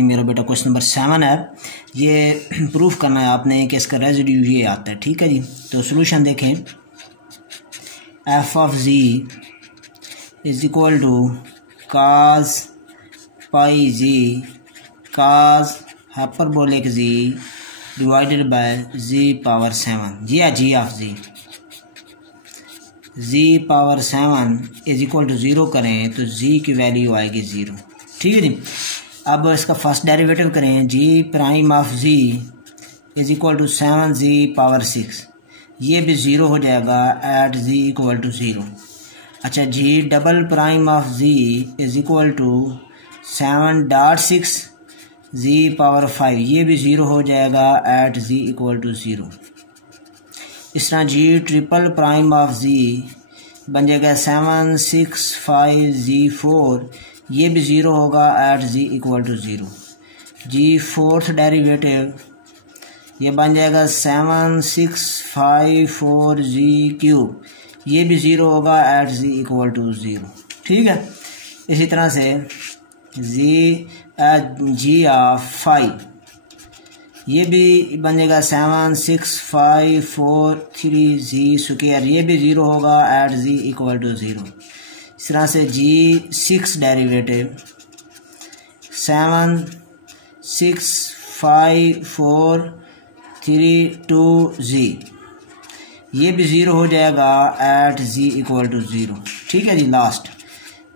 मेरा बेटा question number 7 है। ये प्रूफ करना है आपने कि इसका रेजिड्यू ये आता है। ठीक है जी, तो सोल्यूशन देखें। F of ji is equal to cos pi G cos hyperbolic G divided by G power 7। G है G of G power 7 is equal to 0 करें तो जी की वैल्यू आएगी 0। ठीक है जी। अब इसका फर्स्ट डेरिवेटिव करें। G prime of ji is equal to 7 G power 6, ये भी 0 हो जाएगा एट जी इक्वल टू 0। अच्छा, G double prime of ji is equal to 7.6 G power 5, ये भी 0 हो जाएगा एट जी इक्वल टू 0। इस तरह g triple prime of g बन जाएगा 765 जी 4, ये भी 0 होगा at g equal to 0। G fourth derivative ये बन जाएगा 7654 जी क्यूब, ये भी 0 होगा एट जी इक्वल टू 0। ठीक है। इसी तरह से जी ऑफ 5 ये भी बन जाएगा 76543 जी स्क्वायर, ये भी 0 होगा एट जी इक्वल टू 0। इस तरह से जी 6 डेरिवेटिव 76543 जी, ये भी 0 हो जाएगा एट जी इक्वल टू 0। ठीक है जी। लास्ट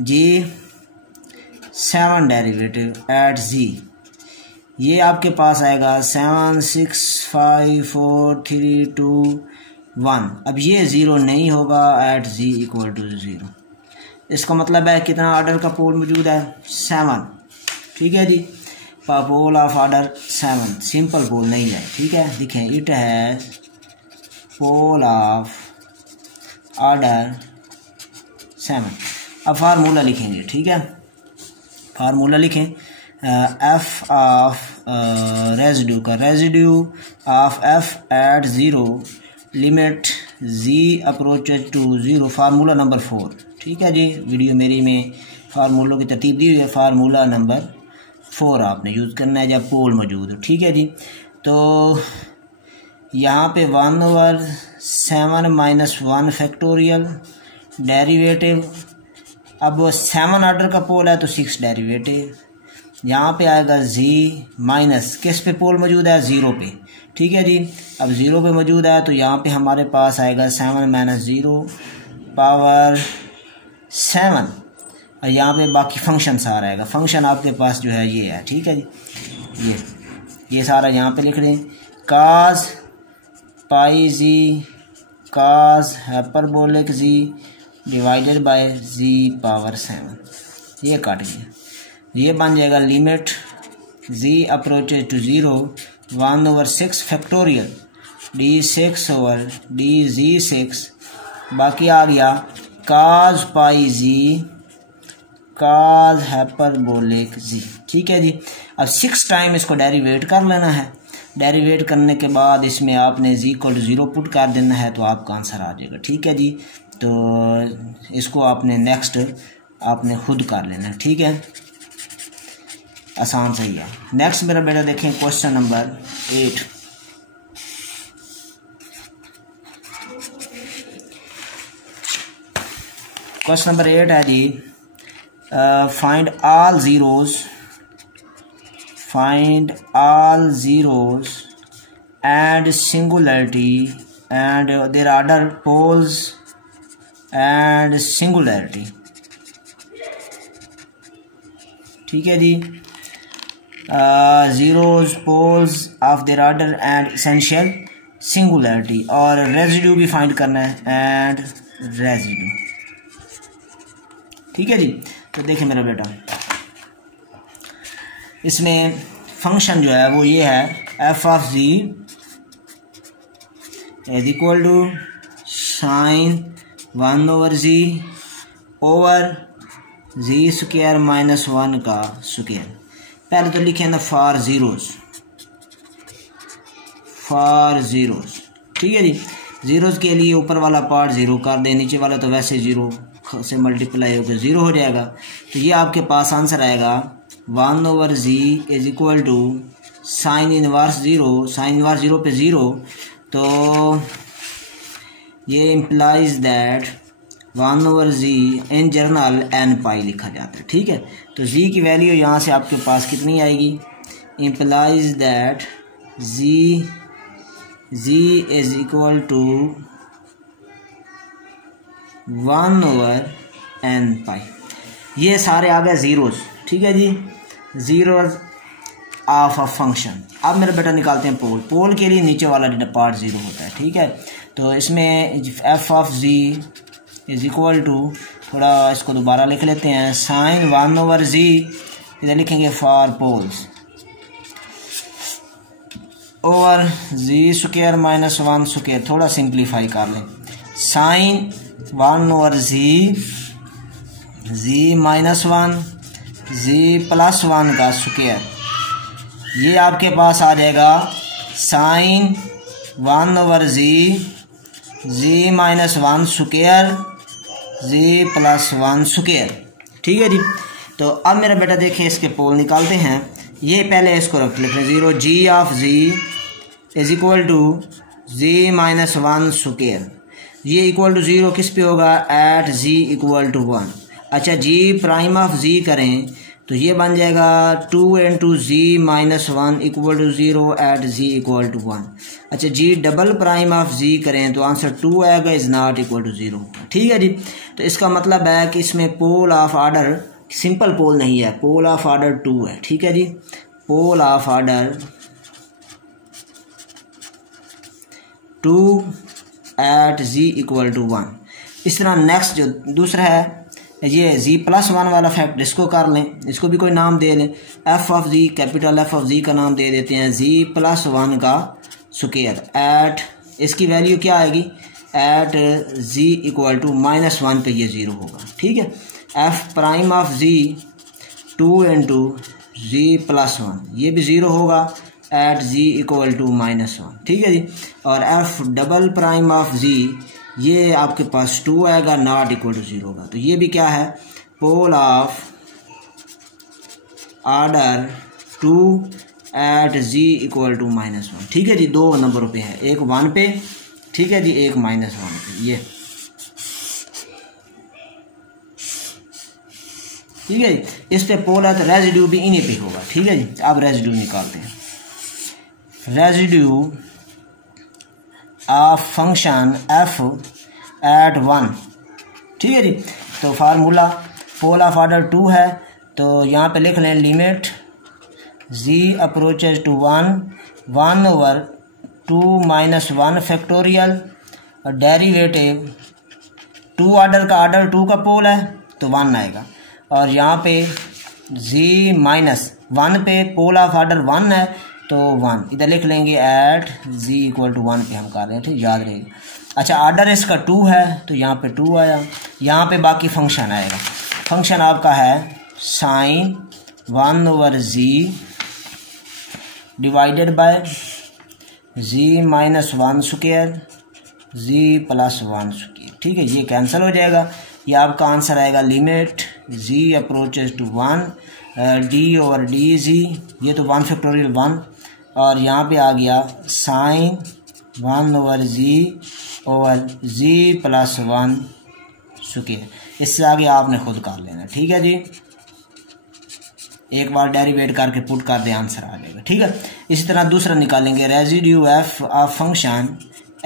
जी 7 डेरिवेटिव एट जी, ये आपके पास आएगा 7654321। अब ये 0 नहीं होगा एट जी इक्वल टू 0। इसका मतलब है कितना ऑर्डर का पोल मौजूद है? 7। ठीक है जी। Pole of order 7, simple pole नहीं है। ठीक है, देखें इट है पोल ऑफ ऑर्डर 7। अब फार्मूला लिखेंगे। ठीक है, फार्मूला लिखें। एफ ऑफ रेजिड्यू का residue of f at 0 limit ji approaches to 0, formula number 4। ठीक है जी। वीडियो मेरी में फार्मूलों की तरतीब दी हुई है। फार्मूला नंबर 4 आपने यूज़ करना है जब पोल मौजूद हो। ठीक है जी। तो यहाँ पे 1/7 माइनस 1 फैक्टोरियल डेरिवेटिव। अब 7 ऑर्डर का पोल है तो 6 डेरिवेटिव। यहाँ पे आएगा जी माइनस किस पे पोल मौजूद है? 0 पे। ठीक है जी। अब 0 पे मौजूद है तो यहाँ पे हमारे पास आएगा 7 माइनस 0 पावर 7, और यहाँ पे बाकी फंक्शन सारा आएगा। फंक्शन आपके पास जो है ये है। ठीक है जी। ये सारा यहाँ पे लिख दें। Cos pi G cos hyperbolic G divided by G power 7, ये काट गया। ये बन जाएगा limit ji approaches to 0 1/6 factorial d6 over dg6, बाकी आ गया काज पाई जी काज हाइपरबोलिक जी। ठीक है जी। अब 6 टाइम इसको डेरिवेट कर लेना है। डेरिवेट करने के बाद इसमें आपने जी इक्वल टू 0 पुट कर देना है तो आपका आंसर आ जाएगा। ठीक है जी। तो इसको आपने नेक्स्ट आपने खुद कर लेना है। ठीक है, आसान सही है। नेक्स्ट मेरा बेटा देखें क्वेश्चन नंबर 8। क्वेश्चन नंबर 8 है जी find all zeros and singularity and their order poles and singularity. ठीक है जी। Zeros poles of their order and essential singularity, और रेजिड्यू भी फाइंड करना है एंड रेजिड्यू। ठीक है जी। तो देखिए मेरा बेटा, इसमें फंक्शन जो है वो ये है f of ji is equal to sine 1/z over g square minus 1 का स्क्वायर। पहले तो लिखे ना फॉर जीरोस, फॉर ज़ीरोज़। ठीक है जी, ज़ीरोज़ के लिए ऊपर वाला पार्ट ज़ीरो कर दें, नीचे वाला तो वैसे ज़ीरो से मल्टीप्लाई होकर ज़ीरो हो जाएगा। तो ये आपके पास आंसर आएगा 1/z is equal to sine inverse zero, sine inverse zero पे ज़ीरो, तो ये implies that 1/z in general n pi लिखा जाता है। ठीक है, तो z की वैल्यू यहाँ से आपके पास कितनी आएगी, implies that z is equal to 1/n pi. ये सारे आ गए ज़ीरोज़। ठीक है जी, ज़ीरोज़ ऑफ अ फंक्शन। अब मेरा बेटा निकालते हैं पोल। पोल के लिए नीचे वाला पार्ट ज़ीरो होता है। ठीक है, तो इसमें f of z is equal to, थोड़ा इसको दोबारा लिख लेते हैं, साइन 1/z, इधर लिखेंगे for poles, over z square minus 1 square, थोड़ा सिंप्लीफाई कर लें, sine 1/z, z minus 1, z plus 1 का स्क्वायर, ये आपके पास आ जाएगा sine 1/z, z minus 1 square, z plus 1 square. ठीक है जी, तो अब मेरा बेटा देखिए इसके पोल निकालते हैं। ये पहले इसको रख लेते हैं, zero g of z is equal to z minus 1 square, ये इक्वल टू ज़ीरो किस पे होगा, एट z इक्वल टू 1। अच्छा, g प्राइम ऑफ z करें तो ये बन जाएगा 2 into z minus 1 equal to 0 at z equal to 1। अच्छा, g double prime of z करें तो आंसर 2 आएगा, इज़ नॉट इक्वल टू 0। ठीक है जी, तो इसका मतलब है कि इसमें pole of order simple pole नहीं है, पोल ऑफ ऑर्डर 2 है। ठीक है जी, pole of order 2 at z equal to 1। इस तरह नेक्स्ट जो दूसरा है, ये z प्लस 1 वाला फैक्ट, इसको कर लें, इसको भी कोई नाम दे लें, f of z, capital F of z का नाम दे देते हैं z प्लस 1 का स्क्वायर, एट इसकी वैल्यू क्या आएगी, at z equal to minus 1 पे ये ज़ीरो होगा। ठीक है, f prime of z 2 into z plus 1, ये भी ज़ीरो होगा, at z equal to minus 1। ठीक है जी, और f double prime of z, ये आपके पास 2 आएगा, नॉट इक्वल टू 0 होगा। तो ये भी क्या है, pole of order 2 at z equal to minus 1। ठीक है जी, 2 नंबरों पे है, एक 1 पे, ठीक है जी, एक माइनस 1 पे। ये ठीक है जी, इस पे पोल है तो रेजिड्यू भी इन्हीं पे होगा। ठीक है जी, अब रेजिड्यू निकालते हैं, residue of function f at 1। ठीक है जी, तो फार्मूला पोल ऑफ ऑर्डर 2 है, तो यहाँ पे लिख लें limit z approaches to 1 over 2 minus 1 factorial, और डेरिवेटिव 2 ऑर्डर का, ऑर्डर 2 का पोल है तो 1 आएगा, और यहाँ पे z माइनस 1 पे पोल ऑफ ऑर्डर 1 है तो 1 इधर लिख लेंगे, एट z इक्वल टू 1 पे हम कर रहे हैं। ठीक, याद रहेगा। अच्छा, ऑर्डर इसका 2 है तो यहाँ पे 2 आया, यहाँ पे बाकी फंक्शन आएगा। फंक्शन आपका है sine 1/z divided by z minus 1 square, z plus 1 square. ठीक है, ये कैंसिल हो जाएगा, ये आपका आंसर आएगा limit z approaches to 1 d over dz, ये तो 1 फैक्टोरियल 1, और यहाँ पे आ गया sine 1/z over z plus 1 square. इससे आगे आपने खुद कर लेना। ठीक है जी, एक बार डेरिवेट करके पुट कर दे, आंसर आ जाएगा। ठीक है, इसी तरह दूसरा निकालेंगे, residue f of function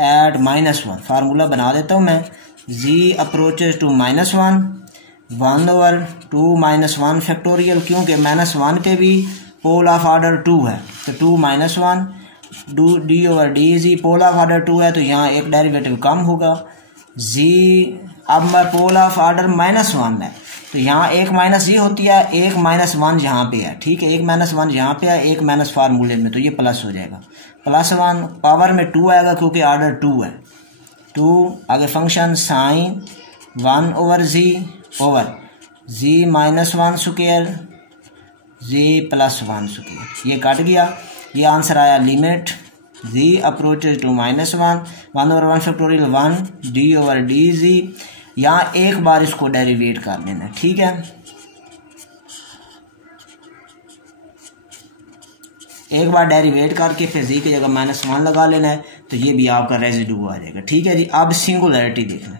at -1। Formula बना देता हूँ मैं, z approaches to -1, 1/2 minus 1 factorial, क्योंकि -1 पे भी पोल ऑफ ऑर्डर 2 है तो 2 minus 1 d over dz, pole of order 2 है तो यहाँ एक डेरिवेटिव कम होगा, z अब पोल ऑफ ऑर्डर -1 है तो यहाँ एक माइनस ये होती है, एक -1 यहाँ पे है। ठीक है, एक -1 यहाँ पे है, एक माइनस फार्मूले में, तो ये प्लस हो जाएगा, +1 पावर में 2 आएगा क्योंकि ऑर्डर 2 है। 2 आगे function sine 1/z over z minus 1 square, z plus 1 square, ये कट गया, ये आंसर आया limit z approaches to -1, 1/1 factorial 1 d/dz। यहाँ एक बार इसको डेरिवेट कर लेना है, ठीक है। एक बार डेरिवेट करके फिर z की जगह -1 लगा लेना है, तो ये भी आपका रेजिड्यू आ जाएगा, ठीक है जी। अब सिंगुलैरिटी देख लें,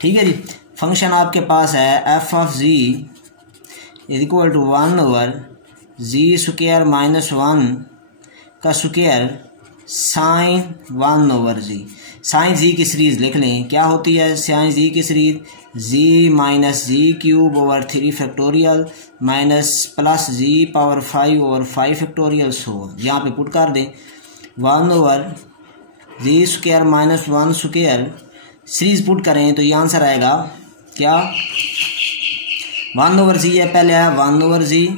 ठीक है जी। फंक्शन आपके पास है f of z is equal to 1/z² -1 का square sine 1/z। Sine z की सीरीज लिख लें, क्या होती है साइन z की series, z minus z³ 3 minus plus z⁵5 factorial. So यहाँ पे पुट कर दें 1/z² -1 स्क्वायर, सीरीज पुट करें तो ये आंसर आएगा क्या, 1/z है, पहले है 1/z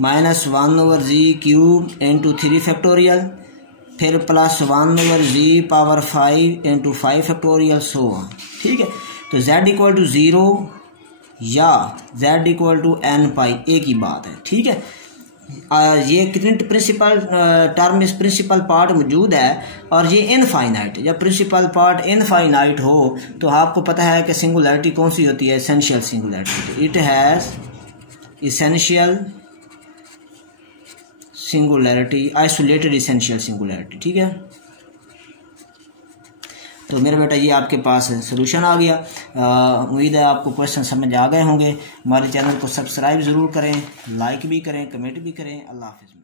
minus 1/z³ into 3 factorial, फिर प्लस 1/z⁵ इंटू 5 फैक्टोरियल, सो ठीक है। तो z=0 या z=n⁴ एक ही बात है, ठीक है। ये कितनी प्रिंसिपल टर्म इस प्रिंसिपल पार्ट मौजूद है और ये इनफाइनाइट। जब प्रिंसिपल पार्ट इनफाइनाइट हो तो आपको पता है कि सिंगुलैरिटी कौन सी होती है, essential singularity. It has essential singularity, isolated essential singularity, ठीक है। तो मेरे बेटा ये आपके पास सोल्यूशन आ गया। उम्मीद है आपको क्वेश्चन समझ आ गए होंगे। हमारे चैनल को सब्सक्राइब ज़रूर करें, लाइक भी करें, कमेंट भी करें। अल्लाह हाफ़िज़।